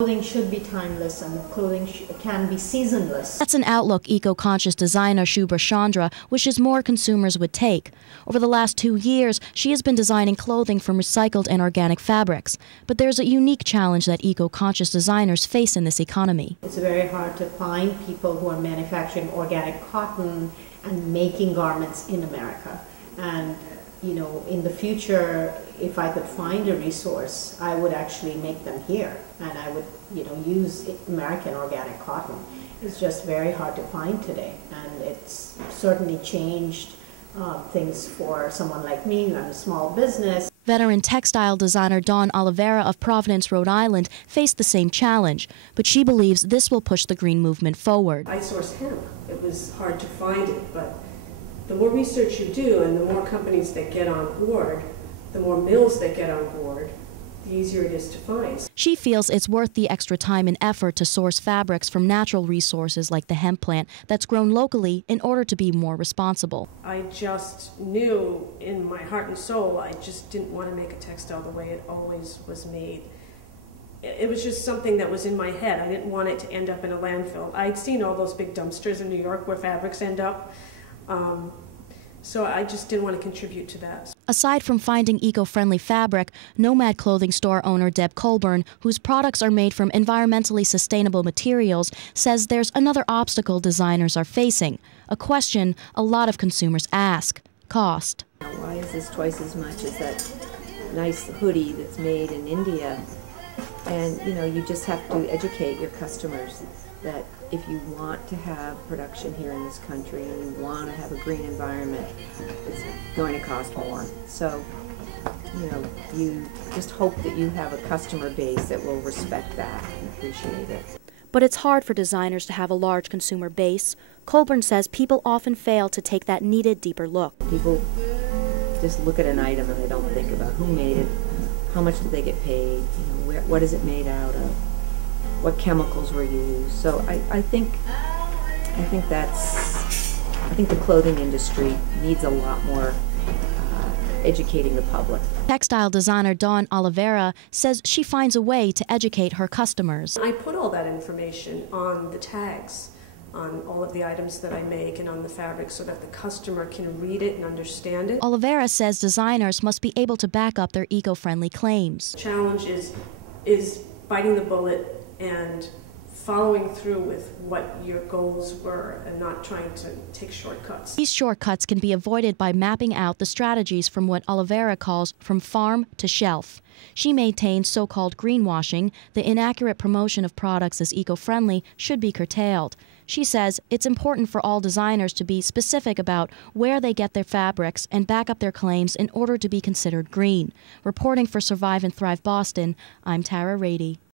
Clothing should be timeless and clothing can be seasonless. That's an outlook eco-conscious designer Shubhra Chandra wishes more consumers would take. Over the last 2 years, she has been designing clothing from recycled and organic fabrics. But there's a unique challenge that eco-conscious designers face in this economy. It's very hard to find people who are manufacturing organic cotton and making garments in America. And in the future, if I could find a resource, I would actually make them here, and I would, use American organic cotton. It's just very hard to find today, and it's certainly changed things for someone like me who has a small business. Veteran textile designer Dawn Oliveira of Providence, Rhode Island, faced the same challenge, but she believes this will push the green movement forward. I source hemp. It was hard to find it, but the more research you do and the more companies that get on board, the more mills that get on board, the easier it is to find. She feels it's worth the extra time and effort to source fabrics from natural resources like the hemp plant that's grown locally in order to be more responsible. I just knew in my heart and soul I just didn't want to make a textile the way it always was made. It was just something that was in my head. I didn't want it to end up in a landfill. I'd seen all those big dumpsters in New York where fabrics end up. So I just didn't want to contribute to that. Aside from finding eco-friendly fabric, Nomad clothing store owner Deb Colburn, whose products are made from environmentally sustainable materials, says there's another obstacle designers are facing, a question a lot of consumers ask: cost. Why is this twice as much as that nice hoodie that's made in India? And you just have to educate your customers that if you want to have production here in this country and you want to have a green environment, it's going to cost more. So, you just hope that you have a customer base that will respect that and appreciate it. But it's hard for designers to have a large consumer base. Colburn says people often fail to take that needed deeper look. People just look at an item and they don't think about who made it, how much did they get paid, what is it made out of, what chemicals were used. So I think the clothing industry needs a lot more educating the public. Textile designer Dawn Oliveira says she finds a way to educate her customers. I put all that information on the tags, on all of the items that I make and on the fabric so that the customer can read it and understand it. Oliveira says designers must be able to back up their eco-friendly claims. The challenge is biting the bullet and following through with what your goals were and not trying to take shortcuts. These shortcuts can be avoided by mapping out the strategies from what Oliveira calls from farm to shelf. She maintains so-called greenwashing, the inaccurate promotion of products as eco-friendly, should be curtailed. She says it's important for all designers to be specific about where they get their fabrics and back up their claims in order to be considered green. Reporting for Survive and Thrive Boston, I'm Tara Rady.